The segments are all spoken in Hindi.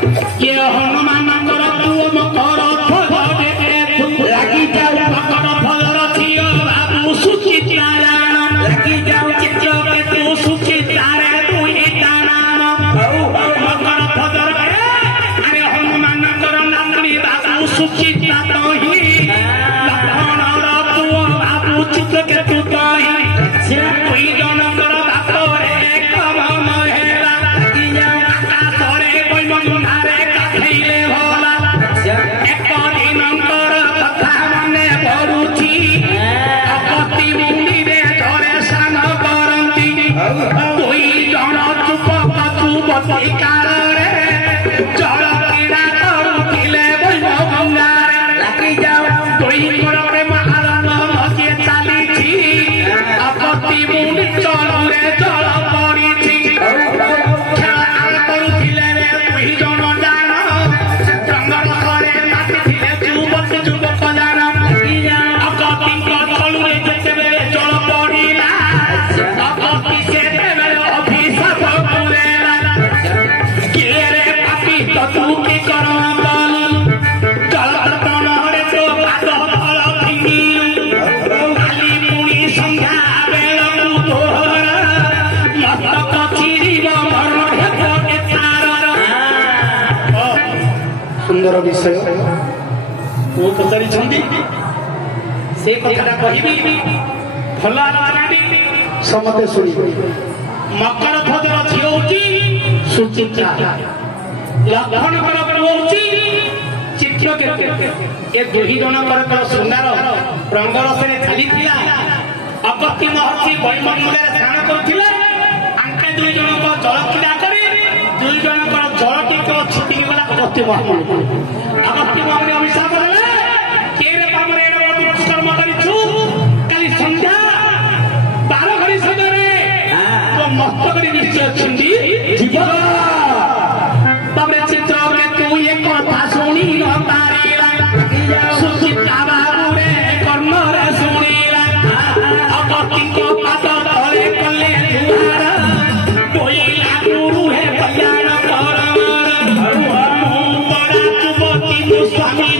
ये हनुमान कर पुओ मकर लगी जाऊ मकर फलर झियो बाबू सुचितारायण लगी जाऊ चित्र के तू सुचितारे दुई नाम मकर फलर अरे हनुमान कर नामनी बाबू सुचिता तो ही लखन पुओ बाबू चित्र के तू तो ही दुई जन कर बाप रे कमन हेला लगी जाऊ आकाशरे बैमनुनारे काठैले भला एक दिनकर कथा मने पड़ुछि अपति मुंडिरे धरे सान करंती दुई जन चुप कछु बसी कालरे जल क्रीड़ा करुथिले बैम गंगारे लगी जाऊ दुई करे महारण मजे चालिछि अपति मुंडी चलरे जल पड़िछि खेला करुथिले रे दुई जन जान जंगल करे नाचिथिले जुबक जुबक जान अपति चलरे जेतेबेले जल पड़िला अपति सेतेबेले अभिशाप पुरेला किए रे पापी तो तू की करम बल जल तन रे तो पाद फल फिंगिलु खाली पुणी संध्या बेलु तोहर मस्तक चिरिब मरण हेत तार सुंदर विषय वो पचारि से कथा कहबी भल समते शुणी मकर ध्वजर झील होची सुचित्रा लखन कर पुओ होची चित्रकेतु ए दुही जनकर सुंदर रंगरसरे चलीथिला अपति महर्षि बैमनुरे स्नान करथिले आंके दुई जनक जल क्रीड़ा करे दुई जनकर जल टिक छिटिक गला अगस्त्य महामुनि अभिशाप देले केरे पामरे दुष्कर्म करिछु काली संध्या 12 घड़ी समय तो मस्तक निश्चय छिंदी जीवा तबरे चित्र में तू ये कथा सुनी न पारिला सुचिता बाबू रे कर्म रे सुनीला अपति को पाद तले कले दुआर कोइला गुरु है कल्याण कर बड़ा जुबती स्वामी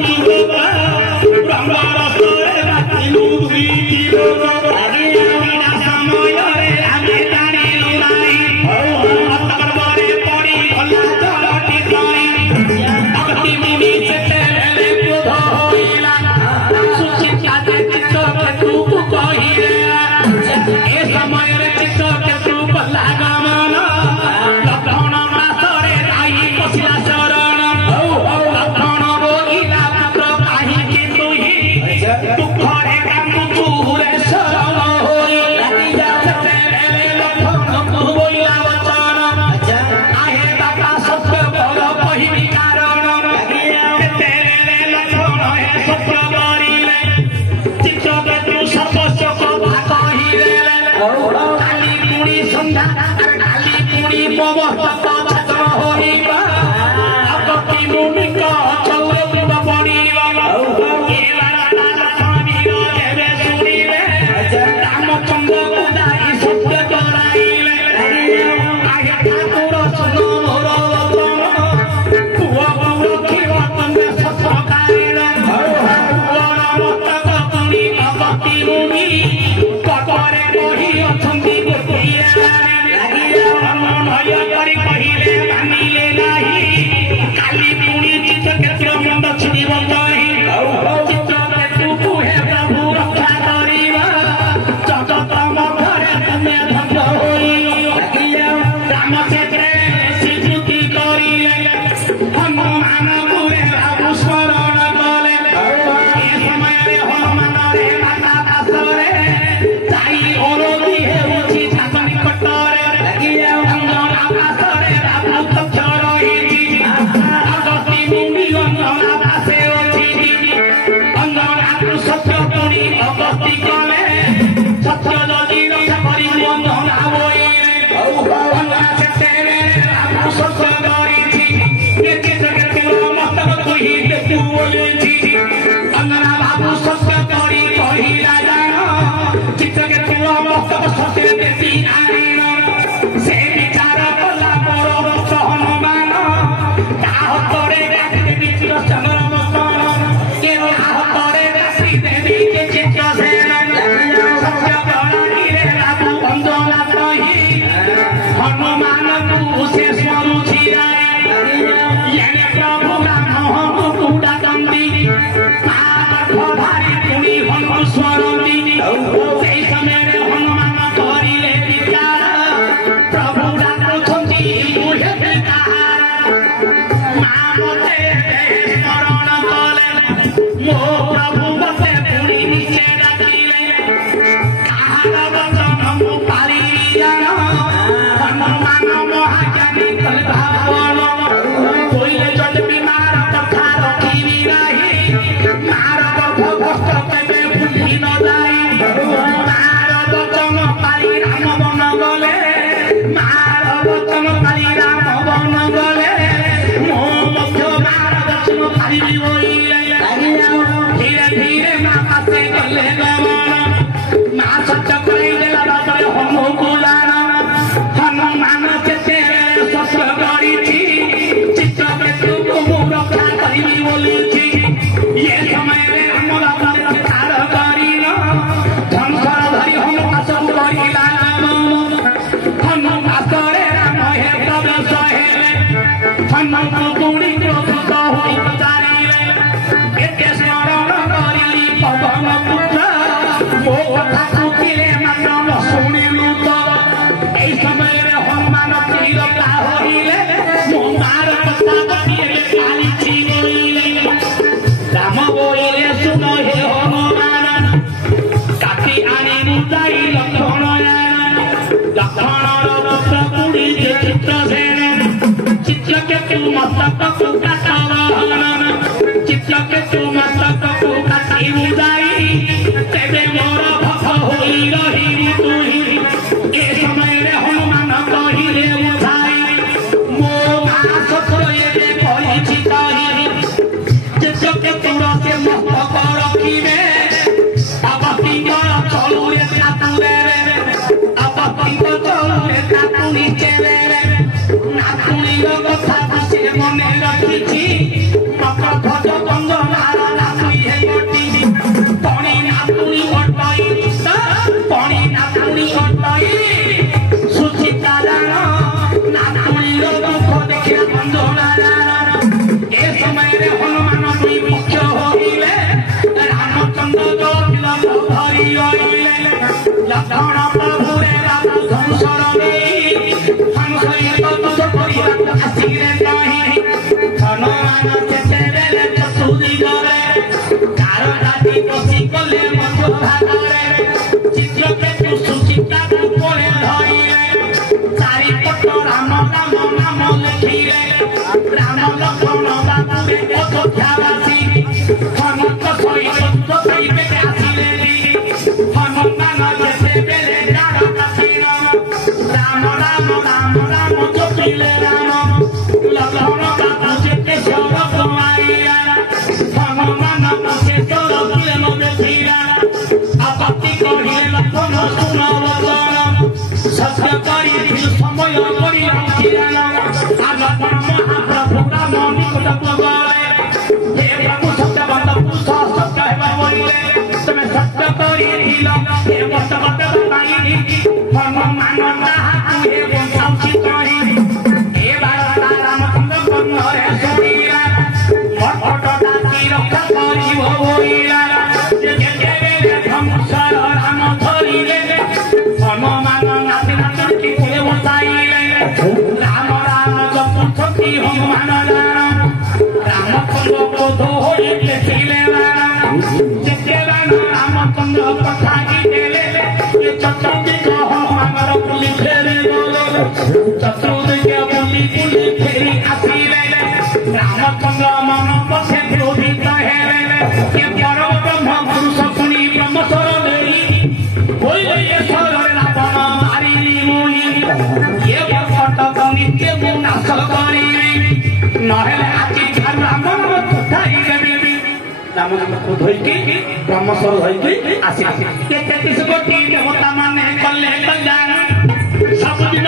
सब दिन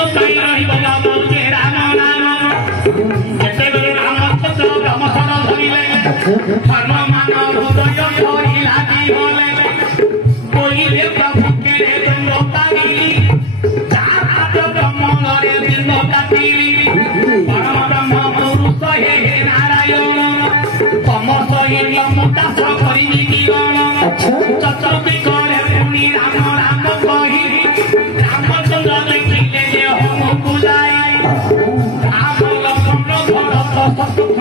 हनुमान हृदय धरि लागि होले बोइले प्रभु के दंडतारी चार कमल रे दंडतारी परम ब्रह्म पुरुष हे नारायण तमस हे तमता करि जीवन चतुर्दी करे पुनि राम राम कहि रामचंद्र देखिले जे हम बुझाई आमल कमल भरत सतुख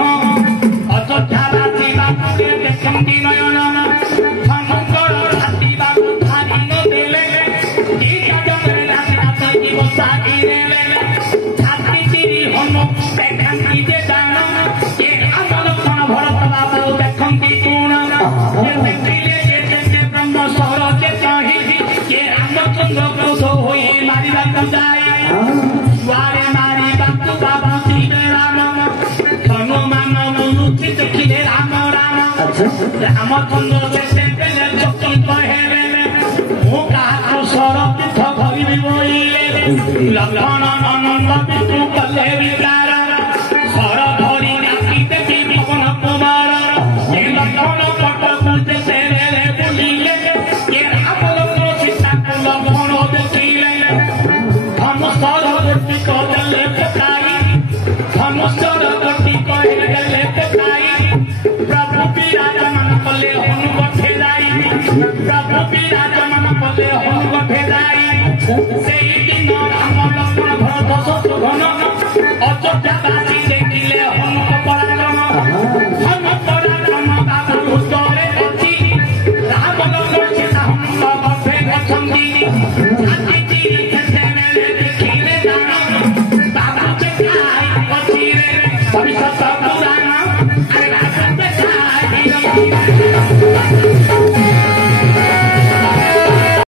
अयोध्या राति बापुरे देखंती नयन हनुकर राति बापु धारी न देले दीटा जंगल राति राति जीव सागी देले छाती तिरी हनु देखंती जे दान ये आमल कण भरत बापु देखंती गुण ये देखिले जे ब्रह्म सर जे कहि ये रामचंद्र क्रोध होई मारिबा को जाय वारे मारी बापु बाबा श्री राम हनुमान मुनुति देखिले राम राम रामचंद्र से पेले चकी कहेले मु काको सर तीर्थ भरिबि बोइले लखन नंदन तू कले विचार सर धरि नाकी देवी पवन कुमार ये लखन पट पूजे तेरे बुलिले ये राम लखन सीता को लखन देखिले धनुषर गति कले पकाई धनुषर गति कले पकाई प्रभु विराजमान कले हनुमत भेजाई प्रभु विराजमान कले हनुमत भेजाई सेई दिन राम लक्ष्मण भरत शत्रुघ्न अयोध्या बासी देखिले हनुमत पराक्रम हनुमत पराक्रम बाबू उत्तरे अछि राम लक्ष्मण सीता हनुमत भेजछन्ति छाती तिरी खेतेले देखिले दान बाबू देखाई अछि रे भविष्य पुराण अरे राम देखाई